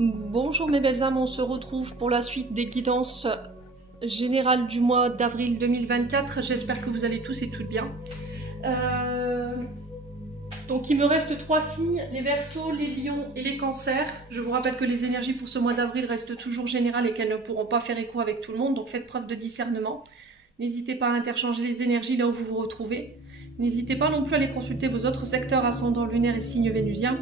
Bonjour mes belles âmes, on se retrouve pour la suite des guidances générales du mois d'avril 2024. J'espère que vous allez tous et toutes bien. Donc il me reste 3 signes, les Verseaux, les Lions et les Cancers. Je vous rappelle que les énergies pour ce mois d'avril restent toujours générales et qu'elles ne pourront pas faire écho avec tout le monde, donc faites preuve de discernement. N'hésitez pas à interchanger les énergies là où vous vous retrouvez. N'hésitez pas non plus à aller consulter vos autres secteurs ascendant lunaire et signes vénusiens.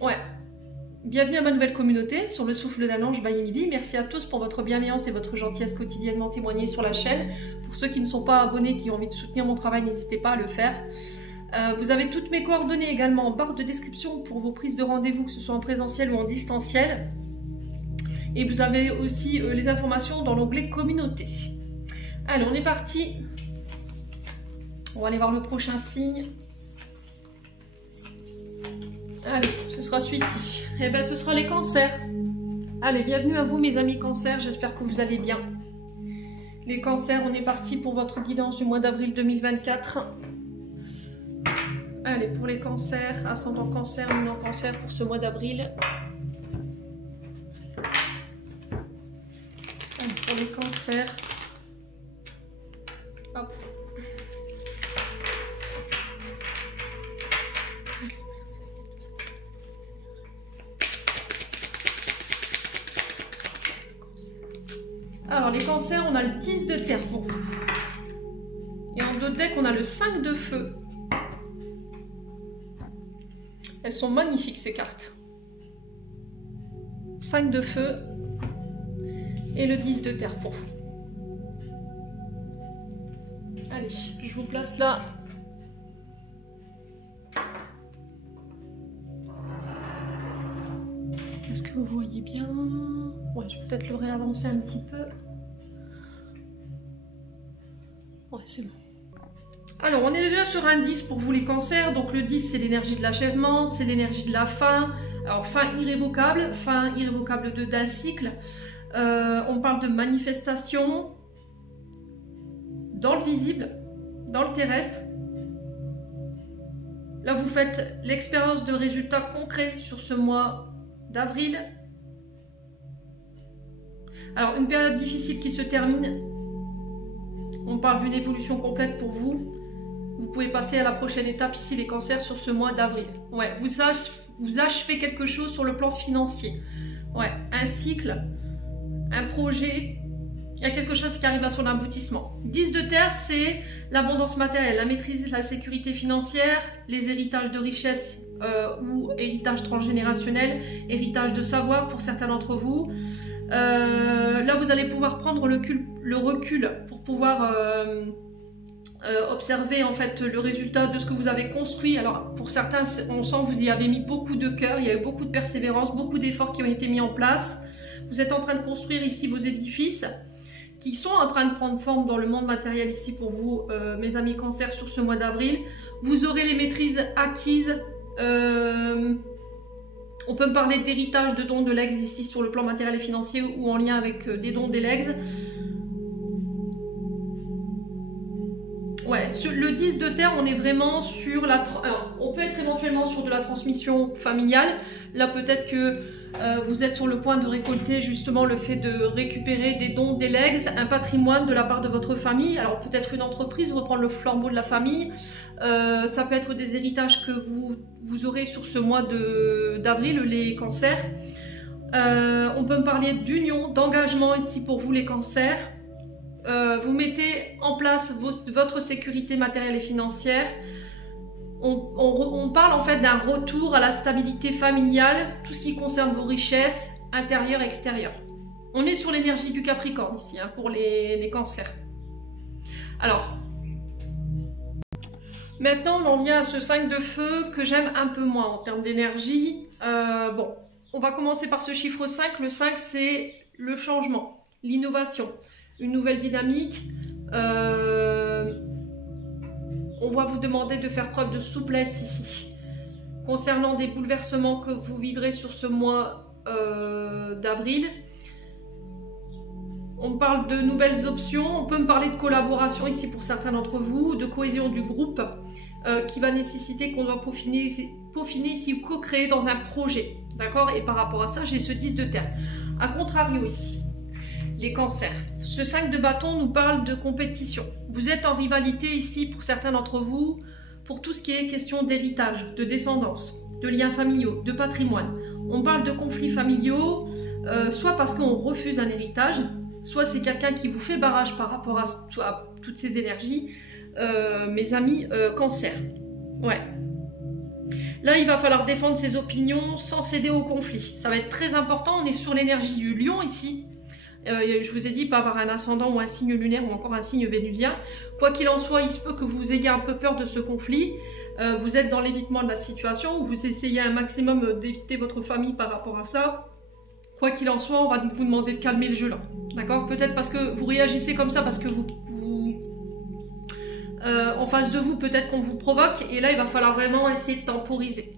Ouais. Bienvenue à ma nouvelle communauté sur le souffle d'un ange by Emily. Merci à tous pour votre bienveillance et votre gentillesse quotidiennement témoignée sur la chaîne. Pour ceux qui ne sont pas abonnés, qui ont envie de soutenir mon travail, n'hésitez pas à le faire. Vous avez toutes mes coordonnées également en barre de description pour vos prises de rendez-vous, que ce soit en présentiel ou en distanciel. Et vous avez aussi les informations dans l'onglet communauté. Allez, on est parti. On va aller voir le prochain signe. Allez, ce sera celui-ci. Eh bien, ce sera les cancers. Allez, bienvenue à vous mes amis cancers, j'espère que vous allez bien. Les cancers, on est parti pour votre guidance du mois d'avril 2024. Allez, pour les cancers, ascendant cancer, luminant cancer pour ce mois d'avril. Allez, pour les cancers. Hop. Alors, les cancers, on a le 10 de terre pour vous. Et en 2 decks, on a le 5 de feu. Elles sont magnifiques, ces cartes. 5 de feu. Et le 10 de terre pour vous. Allez, je vous place là. Est-ce que vous voyez bien? Ouais, je vais peut-être le réavancer un petit peu. Ouais, c'est bon. Alors, on est déjà sur un 10 pour vous les cancers. Donc le 10, c'est l'énergie de l'achèvement, c'est l'énergie de la fin. Alors, fin irrévocable d'un cycle. On parle de manifestation dans le visible, dans le terrestre. Là, vous faites l'expérience de résultats concrets sur ce mois d'avril. Alors, une période difficile qui se termine. On parle d'une évolution complète pour vous. Vous pouvez passer à la prochaine étape ici, les cancers, sur ce mois d'avril. Ouais, vous achevez quelque chose sur le plan financier. Ouais, un cycle, un projet. Il y a quelque chose qui arrive à son aboutissement. 10 de terre, c'est l'abondance matérielle, la maîtrise, la sécurité financière, les héritages de richesse ou héritage transgénérationnel, héritage de savoir pour certains d'entre vous. Là, vous allez pouvoir prendre le recul pour pouvoir observer en fait le résultat de ce que vous avez construit. Alors, pour certains, on sent que vous y avez mis beaucoup de cœur, il y a eu beaucoup de persévérance, beaucoup d'efforts qui ont été mis en place. Vous êtes en train de construire ici vos édifices qui sont en train de prendre forme dans le monde matériel ici pour vous, mes amis cancers, sur ce mois d'avril. Vous aurez les maîtrises acquises. On peut me parler d'héritage de dons de l'ex ici sur le plan matériel et financier ou en lien avec des dons des l'ex. Ouais, sur le 10 de terre, on est vraiment sur la... Alors, on peut être éventuellement sur de la transmission familiale. Là, peut-être que vous êtes sur le point de récolter justement le fait de récupérer des dons des legs, un patrimoine de la part de votre famille. Alors, peut-être une entreprise, reprendre le flambeau de la famille. Ça peut être des héritages que vous aurez sur ce mois d'avril, les cancers. On peut me parler d'union, d'engagement ici pour vous, les cancers. Vous mettez en place votre sécurité matérielle et financière. On parle en fait d'un retour à la stabilité familiale, tout ce qui concerne vos richesses intérieures et extérieures. On est sur l'énergie du Capricorne ici, hein, pour les cancers. Alors, maintenant on en vient à ce 5 de feu que j'aime un peu moins en termes d'énergie. Bon, on va commencer par ce chiffre 5. Le 5, c'est le changement, l'innovation. Une nouvelle dynamique. On va vous demander de faire preuve de souplesse ici. Concernant des bouleversements que vous vivrez sur ce mois d'avril. On parle de nouvelles options. On peut me parler de collaboration ici pour certains d'entre vous, de cohésion du groupe. qui va nécessiter qu'on doit peaufiner ici ou co-créer dans un projet. D'accord? Et par rapport à ça, j'ai ce 10 de terre. A contrario ici, les cancers. Ce 5 de bâton nous parle de compétition. Vous êtes en rivalité ici pour certains d'entre vous, pour tout ce qui est question d'héritage, de descendance, de liens familiaux, de patrimoine. On parle de conflits familiaux, soit parce qu'on refuse un héritage, soit c'est quelqu'un qui vous fait barrage par rapport à toutes ces énergies. Mes amis, cancer. Ouais. Là, il va falloir défendre ses opinions sans céder au conflit. Ça va être très important. On est sur l'énergie du lion ici. Je vous ai dit, pas avoir un ascendant ou un signe lunaire ou encore un signe vénusien. Quoi qu'il en soit, il se peut que vous ayez un peu peur de ce conflit. Vous êtes dans l'évitement de la situation. Vous essayez un maximum d'éviter votre famille par rapport à ça. Quoi qu'il en soit, on va vous demander de calmer le jeu là. D'accord? Peut-être parce que vous réagissez comme ça, parce que en face de vous, peut-être qu'on vous provoque. Et là, il va falloir vraiment essayer de temporiser.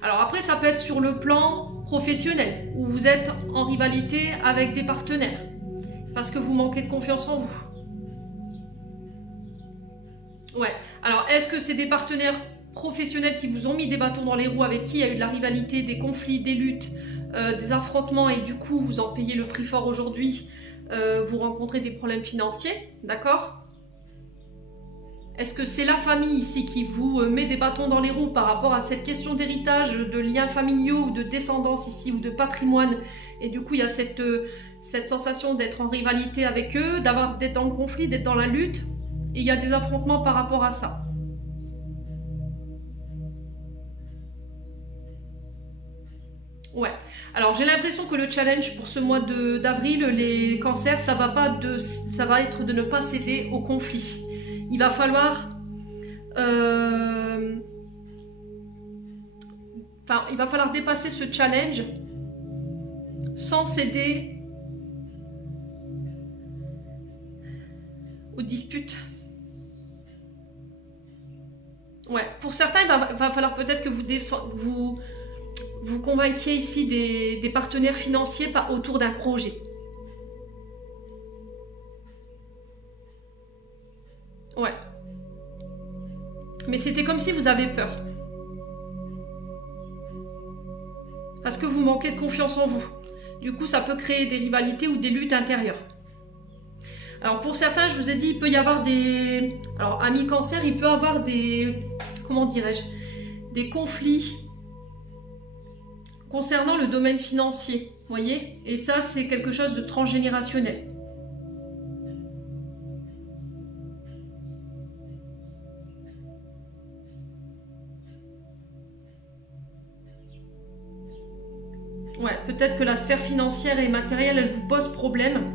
Alors après, ça peut être sur le plan professionnel, où vous êtes en rivalité avec des partenaires, parce que vous manquez de confiance en vous. Ouais. Alors, est-ce que c'est des partenaires professionnels qui vous ont mis des bâtons dans les roues, avec qui il y a eu de la rivalité, des conflits, des luttes, des affrontements, et du coup, vous en payez le prix fort aujourd'hui, vous rencontrez des problèmes financiers, d'accord ? Est-ce que c'est la famille ici qui vous met des bâtons dans les roues par rapport à cette question d'héritage, de liens familiaux ou de descendance ici ou de patrimoine, et du coup il y a cette sensation d'être en rivalité avec eux, d'être dans le conflit, d'être dans la lutte, et il y a des affrontements par rapport à ça. Ouais, alors j'ai l'impression que le challenge pour ce mois d'avril, les cancers, ça va être de ne pas céder au conflit. Il va falloir dépasser ce challenge sans céder aux disputes. Ouais, pour certains, il va falloir peut-être que vous convainquiez ici des partenaires financiers autour d'un projet. Ouais. Mais c'était comme si vous avez peur. Parce que vous manquez de confiance en vous. Du coup, ça peut créer des rivalités ou des luttes intérieures. Alors, pour certains, je vous ai dit, il peut y avoir des... Alors, amis cancer, il peut y avoir des... Comment dirais-je? Des conflits concernant le domaine financier. Vous voyez? Et ça, c'est quelque chose de transgénérationnel. Ouais, peut-être que la sphère financière et matérielle, elle vous pose problème.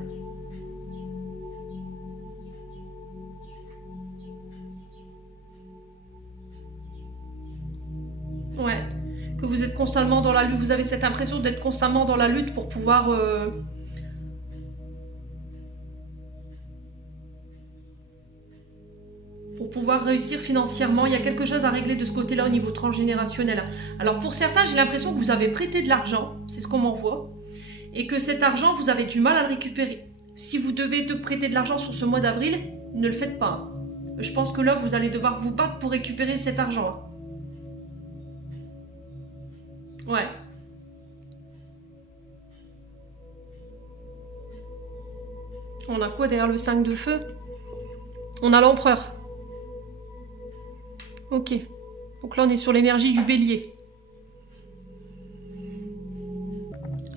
Ouais, que vous êtes constamment dans la lutte, vous avez cette impression d'être constamment dans la lutte pour pouvoir... réussir financièrement. Il y a quelque chose à régler de ce côté-là au niveau transgénérationnel. Alors pour certains, j'ai l'impression que vous avez prêté de l'argent, c'est ce qu'on m'envoie, et que cet argent, vous avez du mal à le récupérer. Si vous devez te prêter de l'argent sur ce mois d'avril, ne le faites pas. Je pense que là, vous allez devoir vous battre pour récupérer cet argent. Ouais. On a quoi derrière le 5 de feu? On a l'empereur. Ok. Donc là, on est sur l'énergie du bélier.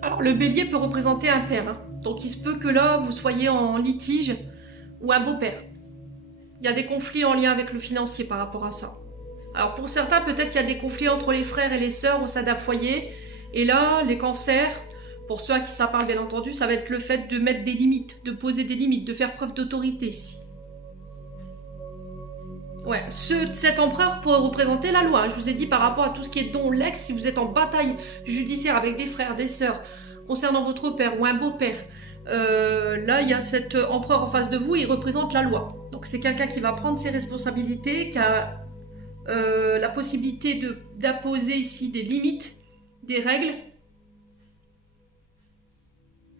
Alors, le bélier peut représenter un père. Hein. Donc, il se peut que là, vous soyez en litige ou un beau-père. Il y a des conflits en lien avec le financier par rapport à ça. Alors, pour certains, peut-être qu'il y a des conflits entre les frères et les sœurs au sein d'un foyer. Et là, les cancers, pour ceux à qui ça parle, bien entendu, ça va être le fait de mettre des limites, de poser des limites, de faire preuve d'autorité ici. Ouais, cet empereur pourrait représenter la loi. Je vous ai dit par rapport à tout ce qui est don, lex, si vous êtes en bataille judiciaire avec des frères, des sœurs, concernant votre père ou un beau-père, là, il y a cet empereur en face de vous, il représente la loi. Donc c'est quelqu'un qui va prendre ses responsabilités, qui a la possibilité d'imposer ici des limites, des règles.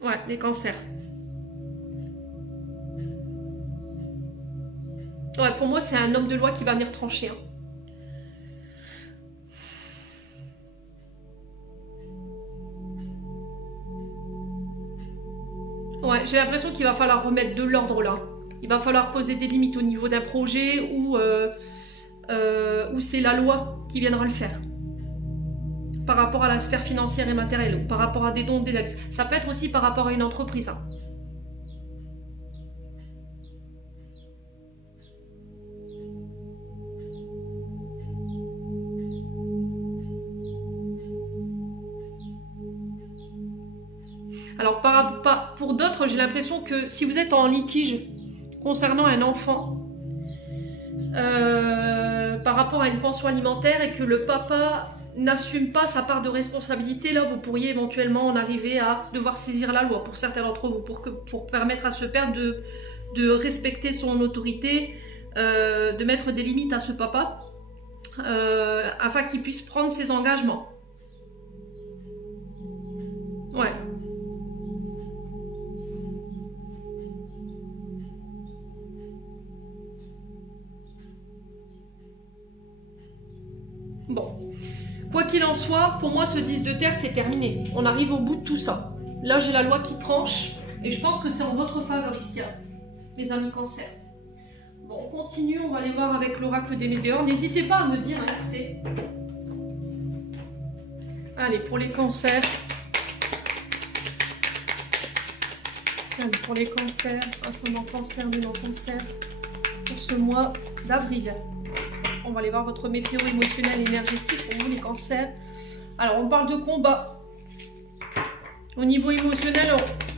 Ouais, les cancers. Ouais, pour moi, c'est un homme de loi qui va venir trancher. Hein. Ouais, j'ai l'impression qu'il va falloir remettre de l'ordre là. Il va falloir poser des limites au niveau d'un projet ou c'est la loi qui viendra le faire. Par rapport à la sphère financière et matérielle, ou par rapport à des dons d'Elex. Ça peut être aussi par rapport à une entreprise. Hein. Alors, pour d'autres, j'ai l'impression que si vous êtes en litige concernant un enfant, par rapport à une pension alimentaire et que le papa n'assume pas sa part de responsabilité, là, vous pourriez éventuellement en arriver à devoir saisir la loi pour certains d'entre vous, pour permettre à ce père de respecter son autorité, de mettre des limites à ce papa, afin qu'il puisse prendre ses engagements. Ouais. Bon. Quoi qu'il en soit, pour moi, ce 10 de terre, c'est terminé. On arrive au bout de tout ça. Là, j'ai la loi qui tranche, et je pense que c'est en votre faveur ici, hein, mes amis cancer. Bon, on continue, on va aller voir avec l'oracle des météores. N'hésitez pas à me dire, hein, écoutez. Allez, pour les cancers. Allez, pour les cancers, ascendant cancer, lunaire cancer, pour ce mois d'avril. On va aller voir votre météo émotionnel énergétique pour vous les cancers. Alors on parle de combat. Au niveau émotionnel,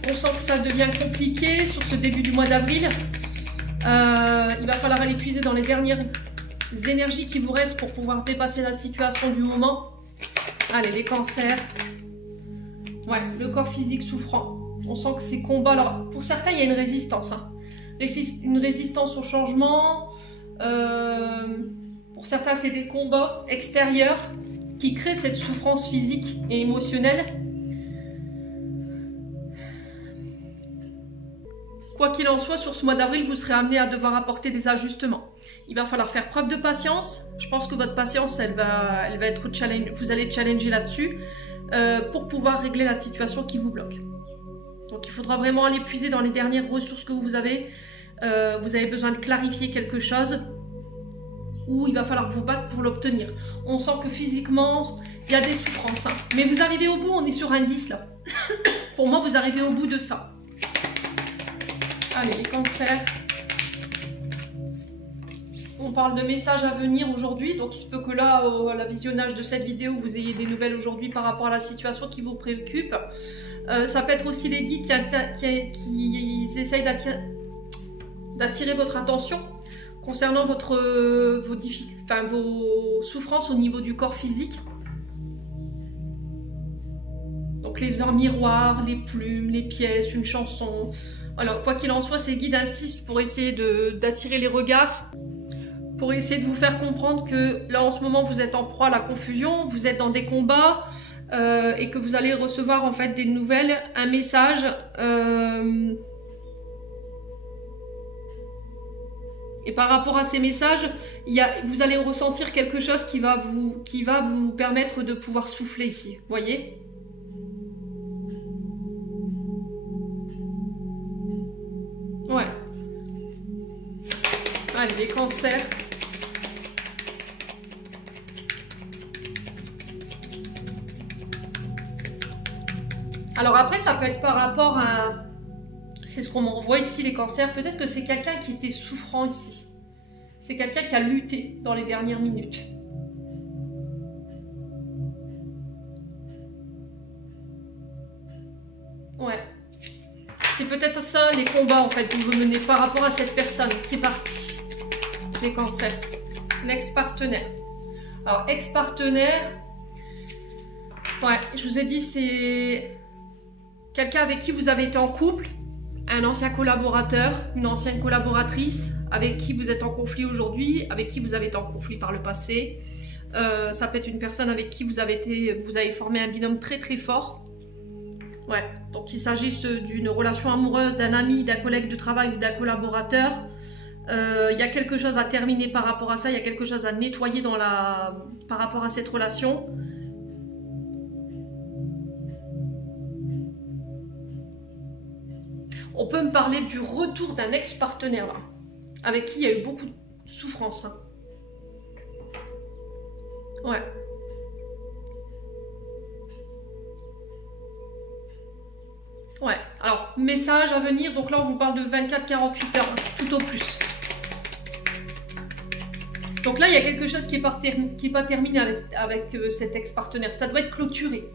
on sent que ça devient compliqué sur ce début du mois d'avril. Il va falloir aller puiser dans les dernières énergies qui vous restent pour pouvoir dépasser la situation du moment. Allez, les cancers. Ouais, le corps physique souffrant. On sent que ces combats... Alors pour certains, il y a une résistance. Hein. Une résistance au changement. Pour certains, c'est des combats extérieurs qui créent cette souffrance physique et émotionnelle. Quoi qu'il en soit, sur ce mois d'avril, vous serez amené à devoir apporter des ajustements. Il va falloir faire preuve de patience. Je pense que votre patience, elle va être challenge. Vous allez challenger là-dessus pour pouvoir régler la situation qui vous bloque. Donc, il faudra vraiment aller puiser dans les dernières ressources que vous avez. Vous avez besoin de clarifier quelque chose. Où il va falloir vous battre pour l'obtenir. On sent que physiquement, il y a des souffrances. Hein. Mais vous arrivez au bout, on est sur un 10 là. Pour moi, vous arrivez au bout de ça. Allez, les cancers. On parle de messages à venir aujourd'hui. Donc, il se peut que là, au visionnage de cette vidéo, vous ayez des nouvelles aujourd'hui par rapport à la situation qui vous préoccupe. Ça peut être aussi les guides qui essayent d'attirer votre attention concernant vos souffrances au niveau du corps physique. Donc les heures miroirs, les plumes, les pièces, une chanson. Alors quoi qu'il en soit, ces guides insistent pour essayer d'attirer les regards, pour essayer de vous faire comprendre que là en ce moment vous êtes en proie à la confusion, vous êtes dans des combats et que vous allez recevoir en fait des nouvelles, un message. Et par rapport à ces messages, vous allez ressentir quelque chose qui va vous permettre de pouvoir souffler ici. Vous voyez ? Ouais. Allez, les cancers. Alors après, ça peut être par rapport à... C'est ce qu'on m'envoie ici, les cancers. Peut-être que c'est quelqu'un qui était souffrant ici. C'est quelqu'un qui a lutté dans les dernières minutes. Ouais. C'est peut-être ça, les combats, en fait, que vous menez par rapport à cette personne qui est partie. Les cancers. L'ex-partenaire. Alors, ex-partenaire... Ouais, je vous ai dit, c'est quelqu'un avec qui vous avez été en couple, un ancien collaborateur, une ancienne collaboratrice, avec qui vous êtes en conflit aujourd'hui, avec qui vous avez été en conflit par le passé. Ça peut être une personne avec qui vous avez formé un binôme très très fort. Ouais, donc qu'il s'agisse d'une relation amoureuse, d'un ami, d'un collègue de travail ou d'un collaborateur. Il y a quelque chose à terminer par rapport à ça, il y a quelque chose à nettoyer par rapport à cette relation. On peut me parler du retour d'un ex-partenaire là, avec qui il y a eu beaucoup de souffrance. Hein. Ouais. Ouais, alors, message à venir, donc là on vous parle de 24-48 heures, hein, tout au plus. Donc là, il y a quelque chose qui n'est pas terminé avec cet ex-partenaire, ça doit être clôturé.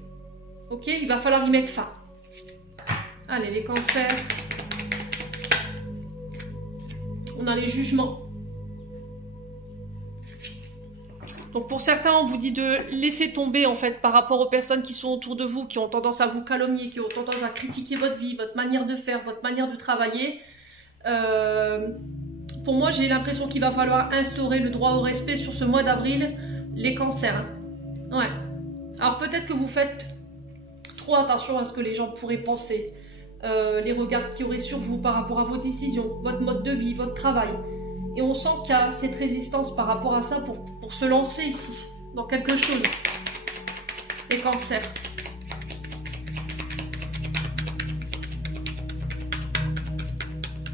Ok, il va falloir y mettre fin. Allez, les cancers. On a les jugements. Donc pour certains, on vous dit de laisser tomber en fait par rapport aux personnes qui sont autour de vous, qui ont tendance à vous calomnier, qui ont tendance à critiquer votre vie, votre manière de faire, votre manière de travailler. Pour moi, j'ai l'impression qu'il va falloir instaurer le droit au respect sur ce mois d'avril, les cancers. Ouais. Alors peut-être que vous faites trop attention à ce que les gens pourraient penser, les regards qu'il y aurait sur vous par rapport à vos décisions, votre mode de vie, votre travail. Et on sent qu'il y a cette résistance par rapport à ça pour se lancer ici, dans quelque chose. Les cancers.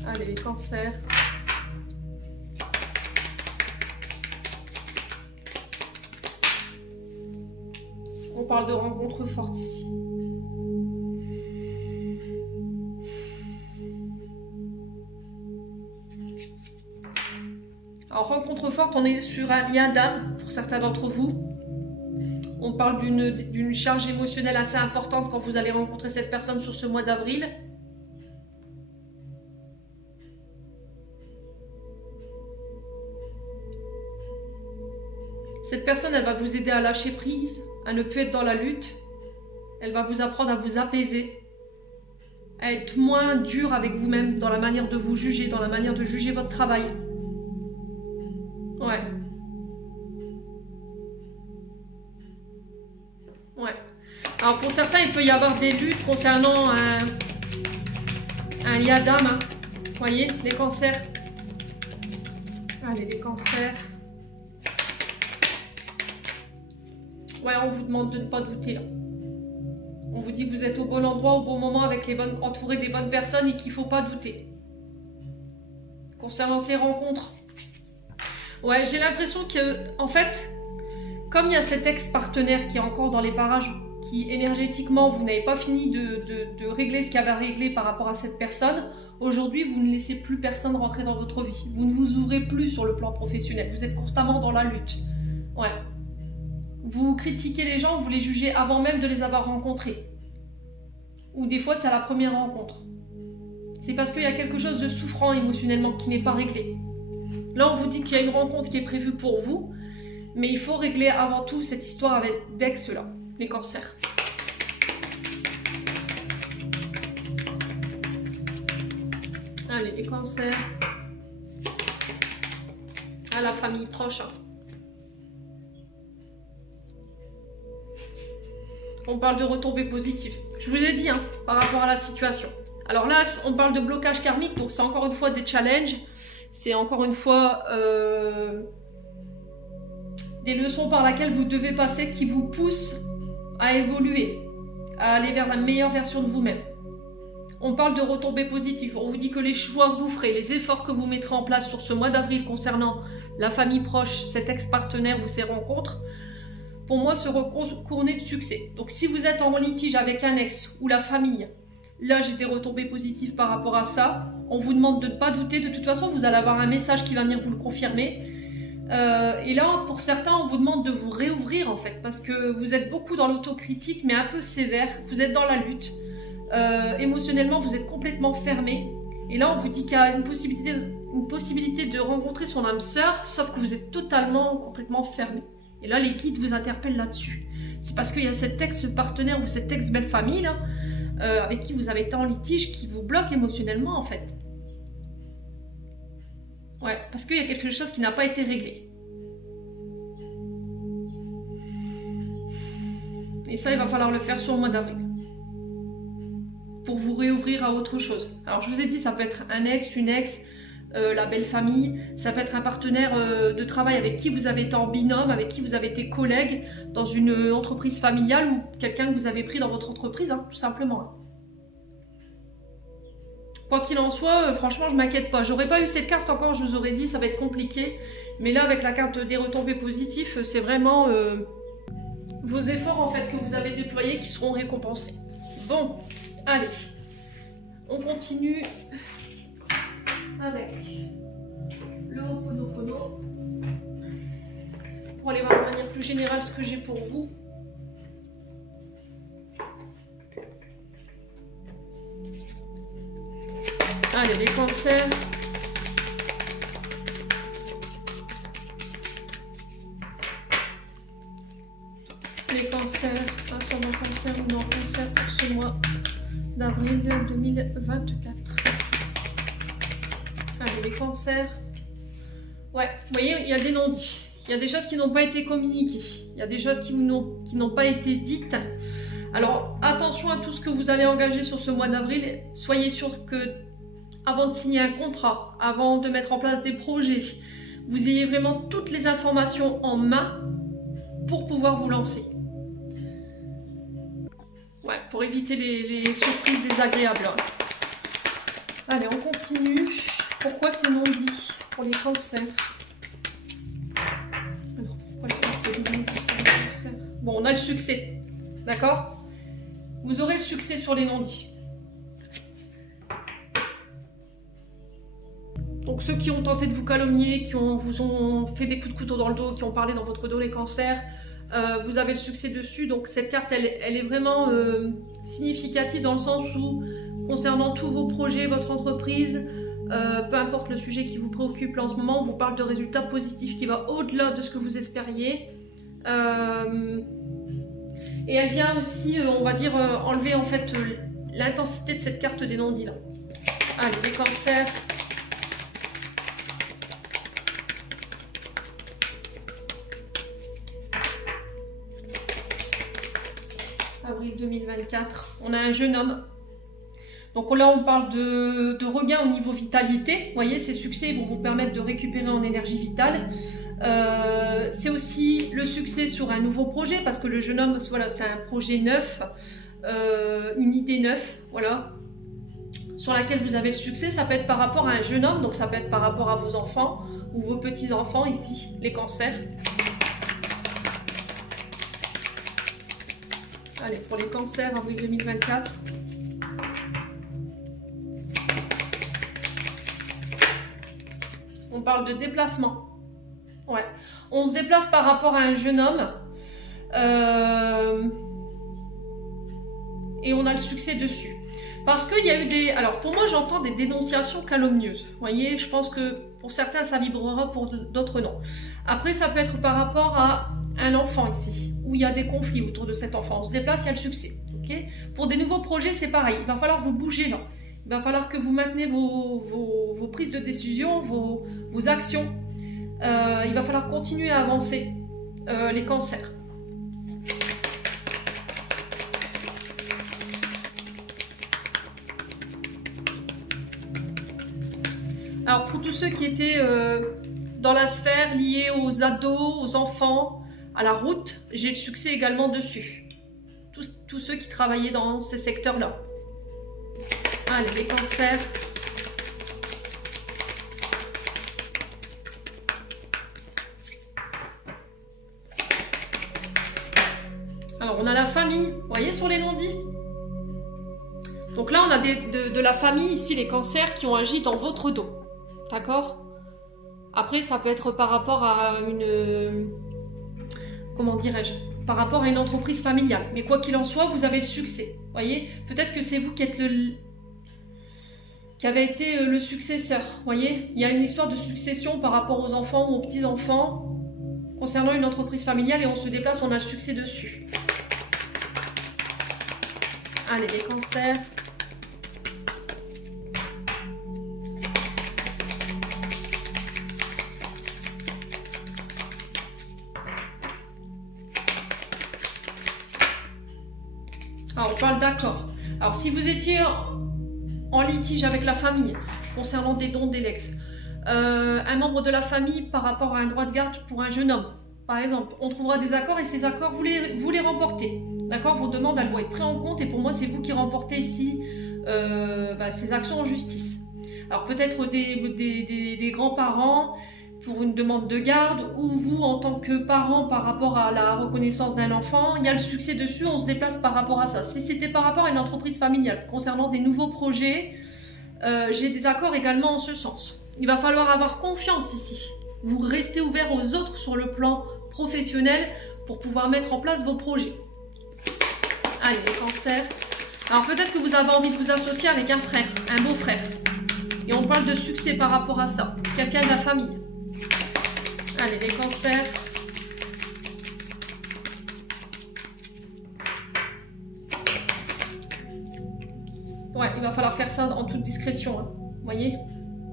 Allez, les cancers. On parle de rencontres fortes ici. Alors, rencontre forte, on est sur un lien d'âme pour certains d'entre vous. On parle d'une charge émotionnelle assez importante quand vous allez rencontrer cette personne sur ce mois d'avril. Cette personne, elle va vous aider à lâcher prise, à ne plus être dans la lutte. Elle va vous apprendre à vous apaiser, à être moins dur avec vous-même dans la manière de vous juger, dans la manière de juger votre travail. Ouais. Ouais. Alors pour certains, il peut y avoir des luttes concernant un lien d'âme. Hein. Vous voyez, les cancers. Allez, les cancers. Ouais, on vous demande de ne pas douter là. On vous dit que vous êtes au bon endroit, au bon moment, avec entouré des bonnes personnes et qu'il ne faut pas douter. Concernant ces rencontres. Ouais, j'ai l'impression que, en fait, comme il y a cet ex-partenaire qui est encore dans les parages, qui énergétiquement, vous n'avez pas fini de régler ce qu'il y avait à régler par rapport à cette personne, aujourd'hui, vous ne laissez plus personne rentrer dans votre vie. Vous ne vous ouvrez plus sur le plan professionnel. Vous êtes constamment dans la lutte. Ouais. Vous critiquez les gens, vous les jugez avant même de les avoir rencontrés. Ou des fois, c'est à la première rencontre. C'est parce qu'il y a quelque chose de souffrant émotionnellement qui n'est pas réglé. Là, on vous dit qu'il y a une rencontre qui est prévue pour vous, mais il faut régler avant tout cette histoire avec d'ex-là, les cancers. Allez, les cancers. À la famille proche. Hein. On parle de retombées positives. Je vous ai dit, hein, par rapport à la situation. Alors là, on parle de blocage karmique, donc c'est encore une fois des challenges. C'est encore une fois des leçons par lesquelles vous devez passer qui vous poussent à évoluer, à aller vers la meilleure version de vous-même. On parle de retombées positives. On vous dit que les choix que vous ferez, les efforts que vous mettrez en place sur ce mois d'avril concernant la famille proche, cet ex-partenaire ou ces rencontres, pour moi, seront couronnés de succès. Donc si vous êtes en litige avec un ex ou la famille, là j'ai des retombées positives par rapport à ça. On vous demande de ne pas douter. De toute façon, vous allez avoir un message qui va venir vous le confirmer. Et là, pour certains, on vous demande de vous réouvrir en fait, parce que vous êtes beaucoup dans l'autocritique, mais un peu sévère. Vous êtes dans la lutte. Émotionnellement, vous êtes complètement fermé. Et là, on vous dit qu'il y a une possibilité de rencontrer son âme sœur, sauf que vous êtes complètement fermé. Et là, les guides vous interpellent là-dessus. C'est parce qu'il y a cet ex-partenaire ou cette ex-belle-famille là, avec qui vous avez été en litige, qui vous bloque émotionnellement en fait. Ouais, parce qu'il y a quelque chose qui n'a pas été réglé. Et ça, il va falloir le faire sur le mois d'avril. Pour vous réouvrir à autre chose. Alors, je vous ai dit, ça peut être un ex, une ex, la belle famille, ça peut être un partenaire de travail avec qui vous avez été en binôme, avec qui vous avez été collègue dans une entreprise familiale ou quelqu'un que vous avez pris dans votre entreprise, hein, tout simplement. Quoi qu'il en soit, franchement, je m'inquiète pas. J'aurais pas eu cette carte encore, je vous aurais dit, ça va être compliqué. Mais là, avec la carte des retombées positives, c'est vraiment vos efforts en fait que vous avez déployés qui seront récompensés. Bon, allez, on continue avec le Ho'oponopono pour aller voir de manière plus générale ce que j'ai pour vous. Allez, les cancers. Les cancers, ascendant cancer ou non cancer pour ce mois d'avril 2024. Allez, les cancers. Ouais, vous voyez, il y a des non-dits. Il y a des choses qui n'ont pas été communiquées. Il y a des choses qui n'ont pas été dites. Alors, attention à tout ce que vous allez engager sur ce mois d'avril. Soyez sûr que, avant de signer un contrat, avant de mettre en place des projets, vous ayez vraiment toutes les informations en main pour pouvoir vous lancer. Ouais, pour éviter les surprises désagréables. Allez, on continue. Pourquoi c'est non dit pour les cancers? Alors, pourquoi les cancers? Bon, on a le succès, d'accord? Vous aurez le succès sur les non-dits. Donc ceux qui ont tenté de vous calomnier, qui vous ont fait des coups de couteau dans le dos, qui ont parlé dans votre dos les cancers, vous avez le succès dessus. Donc cette carte, elle est vraiment significative dans le sens où, concernant tous vos projets, votre entreprise, peu importe le sujet qui vous préoccupe là en ce moment, on vous parle de résultats positifs qui va au-delà de ce que vous espériez. Et elle vient aussi, on va dire, enlever en fait l'intensité de cette carte des non-dits là. Allez, les cancers. Avril 2024, on a un jeune homme. Donc là, on parle de regain au niveau vitalité. Vous voyez, ces succès vont vous permettre de récupérer en énergie vitale. C'est aussi le succès sur un nouveau projet, parce que le jeune homme, voilà, c'est un projet neuf, une idée neuve, voilà, sur laquelle vous avez le succès. Ça peut être par rapport à un jeune homme, donc ça peut être par rapport à vos enfants ou vos petits-enfants, ici, les cancers. Allez, pour les cancers, avril 2024. On parle de déplacement. Ouais. On se déplace par rapport à un jeune homme. Et on a le succès dessus. Parce qu'il y a eu des... Alors, pour moi, j'entends des dénonciations calomnieuses. Vous voyez, je pense que pour certains, ça vibrera, pour d'autres, non. Après, ça peut être par rapport à un enfant ici, où il y a des conflits autour de cet enfant. On se déplace, il y a le succès. Okay, pour des nouveaux projets, c'est pareil. Il va falloir vous bouger là. Il va falloir que vous maintenez vos prises de décision, vos actions. Il va falloir continuer à avancer les cancers. Alors pour tous ceux qui étaient dans la sphère liée aux ados, aux enfants, à la route, j'ai le succès également dessus. Tous ceux qui travaillaient dans ces secteurs-là. Allez, les cancers. Alors, on a la famille, vous voyez sur les non-dits. Donc là, on a de la famille, ici, les cancers qui ont agi dans votre dos. D'accord? Après, ça peut être par rapport à une... Comment dirais-je? Par rapport à une entreprise familiale. Mais quoi qu'il en soit, vous avez le succès. Vous voyez? Peut-être que c'est vous qui êtes qui avez été le successeur. Vous voyez? Il y a une histoire de succession par rapport aux enfants ou aux petits-enfants concernant une entreprise familiale et on se déplace, on a le succès dessus. Allez, les cancers. Alors, on parle d'accord. Alors, si vous étiez en litige avec la famille concernant des dons, des legs, un membre de la famille par rapport à un droit de garde pour un jeune homme. Par exemple, on trouvera des accords et ces accords, vous les remportez. D'accord? Vos demandes, elles vont être prises en compte et pour moi, c'est vous qui remportez ici ces actions en justice. Alors peut-être des grands-parents pour une demande de garde ou vous en tant que parent par rapport à la reconnaissance d'un enfant, il y a le succès dessus, on se déplace par rapport à ça. Si c'était par rapport à une entreprise familiale concernant des nouveaux projets, j'ai des accords également en ce sens. Il va falloir avoir confiance ici. Vous restez ouvert aux autres sur le plan professionnel pour pouvoir mettre en place vos projets. Allez, les cancers. Alors peut-être que vous avez envie de vous associer avec un frère, un beau-frère. Et on parle de succès par rapport à ça. Quelqu'un de la famille. Allez, les cancers. Ouais, il va falloir faire ça en toute discrétion. Hein. Vous voyez?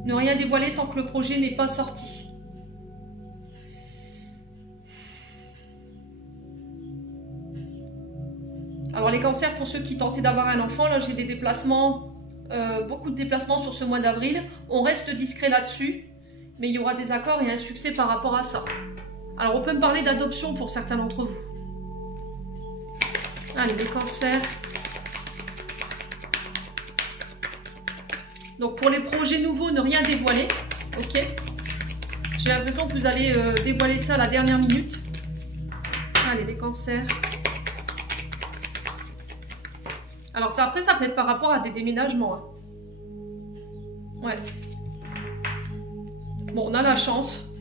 Ne rien dévoiler tant que le projet n'est pas sorti. Alors les cancers, pour ceux qui tentaient d'avoir un enfant, là j'ai des déplacements, beaucoup de déplacements sur ce mois d'avril. On reste discret là-dessus, mais il y aura des accords et un succès par rapport à ça. Alors on peut me parler d'adoption pour certains d'entre vous. Allez, les cancers. Donc pour les projets nouveaux, ne rien dévoiler, ok? J'ai l'impression que vous allez dévoiler ça à la dernière minute. Allez, les cancers. Alors ça, après, ça peut être par rapport à des déménagements. Hein. Ouais. Bon, on a la chance.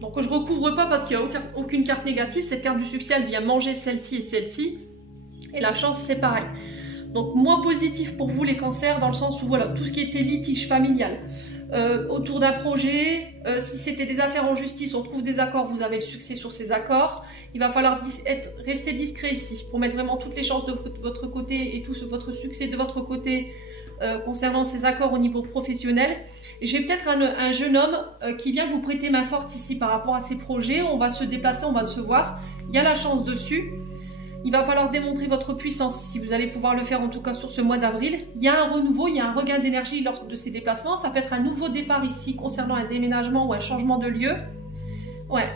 Donc je ne recouvre pas parce qu'il n'y a aucune carte négative. Cette carte du succès, elle vient manger celle-ci et celle-ci. Et la chance, c'est pareil. Donc moins positif pour vous les cancers, dans le sens où voilà, tout ce qui était litige familial. Autour d'un projet, si c'était des affaires en justice, on trouve des accords, vous avez le succès sur ces accords. Il va falloir rester discret ici pour mettre vraiment toutes les chances de votre côté et tout votre succès de votre côté concernant ces accords au niveau professionnel. J'ai peut-être un jeune homme qui vient vous prêter main forte ici par rapport à ces projets. On va se déplacer, on va se voir. Il y a la chance dessus. Il va falloir démontrer votre puissance si vous allez pouvoir le faire en tout cas sur ce mois d'avril. Il y a un renouveau, il y a un regain d'énergie lors de ces déplacements. Ça peut être un nouveau départ ici concernant un déménagement ou un changement de lieu. Ouais.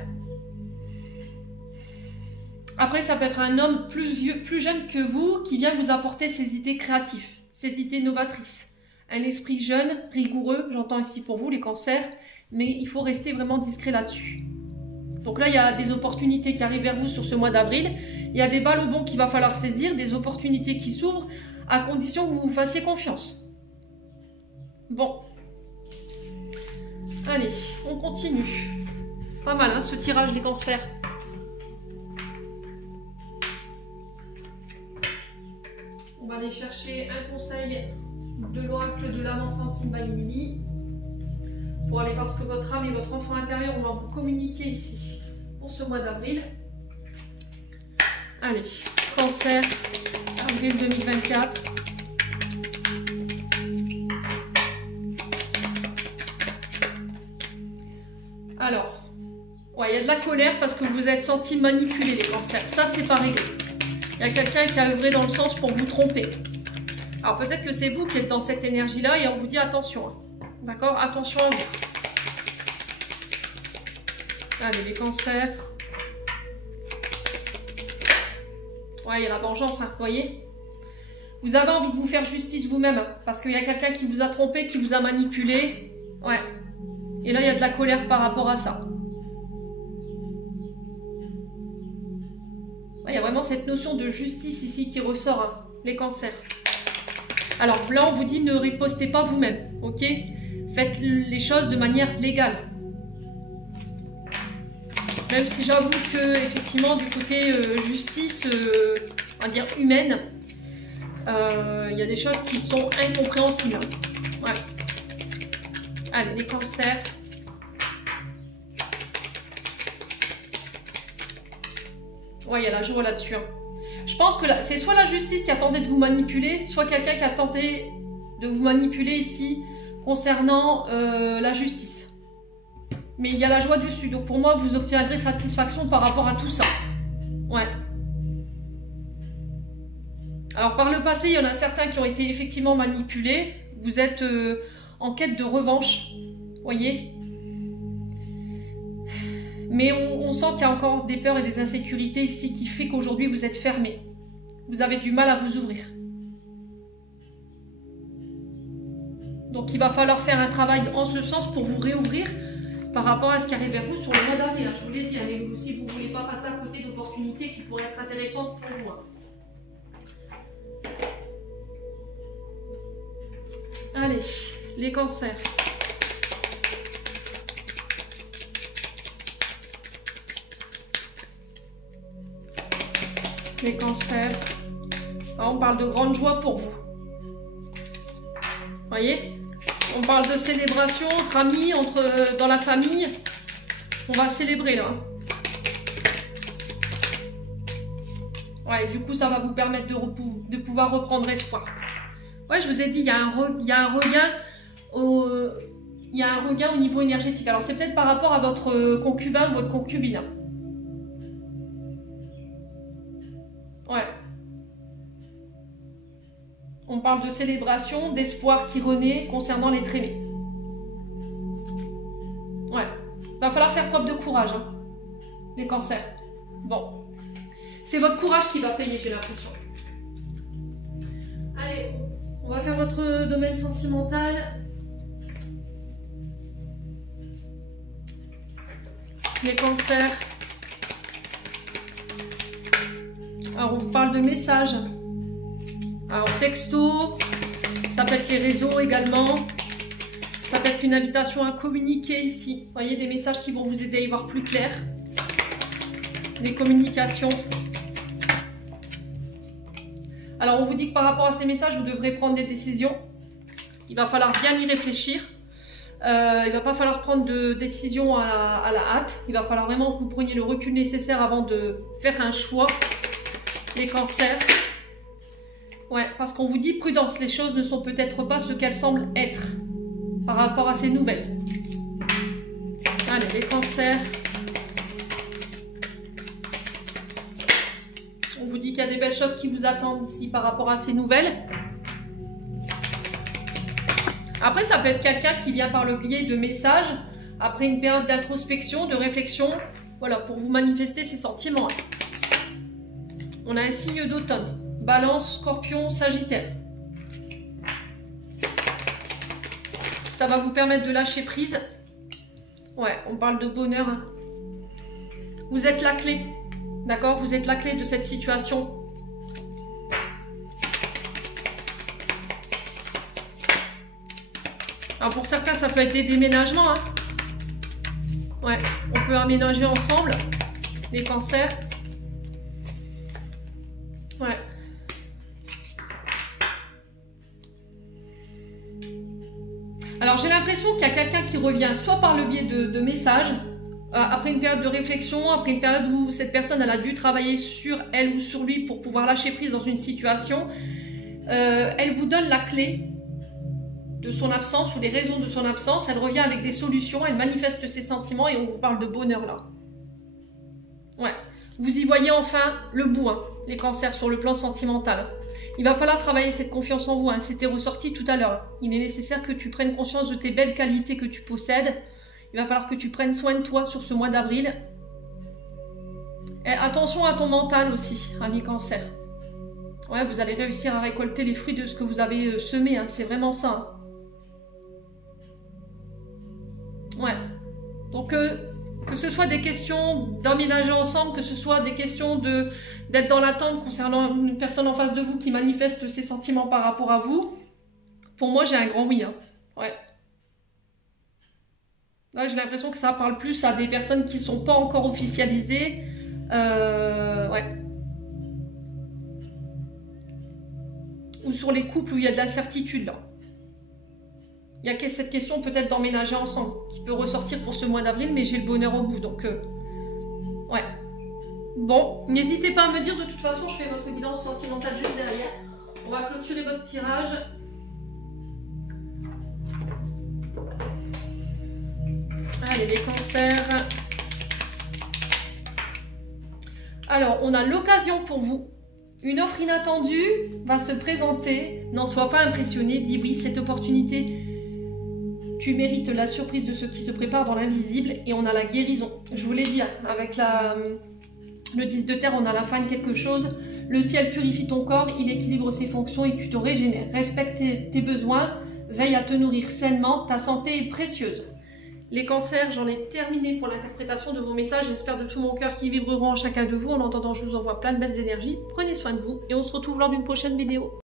Après, ça peut être un homme plus vieux, plus jeune que vous qui vient vous apporter ses idées créatives, ses idées novatrices. Un esprit jeune, rigoureux, j'entends ici pour vous les cancers, mais il faut rester vraiment discret là-dessus. Donc là, il y a des opportunités qui arrivent vers vous sur ce mois d'avril. Il y a des balles au bon qu'il va falloir saisir, des opportunités qui s'ouvrent, à condition que vous vous fassiez confiance. Bon. Allez, on continue. Pas mal, hein, ce tirage des cancers. On va aller chercher un conseil de l'oracle de l'âme enfantine by Lily. Pour aller voir ce que votre âme et votre enfant intérieur vont vous communiquer ici pour ce mois d'avril. Allez, cancer, avril 2024. Alors, ouais, il y a de la colère parce que vous vous êtes senti manipulé les cancers. Ça, c'est pas réglé. Il y a quelqu'un qui a œuvré dans le sens pour vous tromper. Alors peut-être que c'est vous qui êtes dans cette énergie-là et on vous dit attention. Hein. D'accord? Attention à vous. Allez, les cancers. Ouais, il y a la vengeance, hein, vous voyez? Vous avez envie de vous faire justice vous-même, hein, parce qu'il y a quelqu'un qui vous a trompé, qui vous a manipulé. Ouais. Et là, il y a de la colère par rapport à ça. Ouais, il y a vraiment cette notion de justice ici qui ressort, hein, les cancers. Alors là, on vous dit ne ripostez pas vous-même, ok? Faites les choses de manière légale. Même si j'avoue que, effectivement, du côté justice, on va dire humaine, il y a des choses qui sont incompréhensibles. Ouais. Allez, les cancers. Ouais, il y a la joie là-dessus. Hein. Je pense que c'est soit la justice qui a tenté de vous manipuler, soit quelqu'un qui a tenté de vous manipuler ici concernant la justice. Mais il y a la joie dessus. Donc pour moi, vous obtiendrez satisfaction par rapport à tout ça. Ouais. Alors par le passé, il y en a certains qui ont été effectivement manipulés. Vous êtes en quête de revanche. voyez? Mais on sent qu'il y a encore des peurs et des insécurités ici qui fait qu'aujourd'hui vous êtes fermé. Vous avez du mal à vous ouvrir. Donc il va falloir faire un travail en ce sens pour vous réouvrir par rapport à ce qui arrive vers vous sur le mois d'avril. Je vous l'ai dit, hein, si vous ne voulez pas passer à côté d'opportunités qui pourraient être intéressantes pour vous. Allez, les cancers. Les cancers. Là, on parle de grande joie pour vous. Voyez? On parle de célébration entre amis, dans la famille. On va célébrer là. Ouais, du coup, ça va vous permettre de pouvoir reprendre espoir. Ouais, je vous ai dit, il y a un regain au niveau énergétique. Alors, c'est peut-être par rapport à votre concubin ou votre concubine. Ouais. On parle de célébration, d'espoir qui renaît concernant l'être aimé. Ouais. Va falloir faire preuve de courage, hein, les cancers. Bon. C'est votre courage qui va payer, j'ai l'impression. Allez, on va faire votre domaine sentimental. Les cancers. Alors, on vous parle de messages. Alors, texto, ça peut être les réseaux également. Ça peut être une invitation à communiquer ici. Vous voyez, des messages qui vont vous aider à y voir plus clair. Des communications. Alors, on vous dit que par rapport à ces messages, vous devrez prendre des décisions. Il va falloir bien y réfléchir. Il ne va pas falloir prendre de décision à la hâte. Il va falloir vraiment que vous preniez le recul nécessaire avant de faire un choix. Les cancers. Ouais, parce qu'on vous dit prudence, les choses ne sont peut-être pas ce qu'elles semblent être par rapport à ces nouvelles. Allez, les cancers. On vous dit qu'il y a des belles choses qui vous attendent ici par rapport à ces nouvelles. Après, ça peut être quelqu'un qui vient par le biais de messages, après une période d'introspection, de réflexion, voilà, pour vous manifester ses sentiments. On a un signe d'automne. Balance, Scorpion, Sagittaire. Ça va vous permettre de lâcher prise. Ouais, on parle de bonheur. Hein. Vous êtes la clé. D'accord? Vous êtes la clé de cette situation. Alors pour certains, ça peut être des déménagements. Hein. Ouais, on peut aménager ensemble. Les cancers. Ouais. Alors j'ai l'impression qu'il y a quelqu'un qui revient soit par le biais de messages, après une période de réflexion, après une période où cette personne elle a dû travailler sur elle ou sur lui pour pouvoir lâcher prise dans une situation, elle vous donne la clé de son absence ou les raisons de son absence, elle revient avec des solutions, elle manifeste ses sentiments et on vous parle de bonheur là. Ouais, vous y voyez enfin le bout, hein, les cancers sur le plan sentimental. Il va falloir travailler cette confiance en vous, hein. C'était ressorti tout à l'heure. Il est nécessaire que tu prennes conscience de tes belles qualités que tu possèdes. Il va falloir que tu prennes soin de toi sur ce mois d'avril. Et attention à ton mental aussi, ami cancer. Ouais, vous allez réussir à récolter les fruits de ce que vous avez semé, hein. C'est vraiment ça. Hein. Ouais. Donc, que ce soit des questions d'emménager ensemble, que ce soit des questions d'être dans l'attente concernant une personne en face de vous qui manifeste ses sentiments par rapport à vous, pour moi, j'ai un grand oui. Hein. Ouais. Là, j'ai l'impression que ça parle plus à des personnes qui ne sont pas encore officialisées. Ouais. Ou sur les couples où il y a de l'incertitude, là. Il y a cette question peut-être d'emménager ensemble qui peut ressortir pour ce mois d'avril, mais j'ai le bonheur au bout, donc ouais. Bon, n'hésitez pas à me dire, de toute façon, je fais votre guidance sentimentale juste derrière. On va clôturer votre tirage. Allez, les cancers. Alors, on a l'occasion pour vous. Une offre inattendue va se présenter. N'en sois pas impressionné, dis oui, cette opportunité... Tu mérites la surprise de ce qui se prépare dans l'invisible et on a la guérison. Je vous l'ai dit, avec le 10 de terre, on a la fin de quelque chose. Le ciel purifie ton corps, il équilibre ses fonctions et tu te régénères. Respecte tes besoins, veille à te nourrir sainement, ta santé est précieuse. Les cancers, j'en ai terminé pour l'interprétation de vos messages. J'espère de tout mon cœur qu'ils vibreront en chacun de vous. En attendant, je vous envoie plein de belles énergies. Prenez soin de vous et on se retrouve lors d'une prochaine vidéo.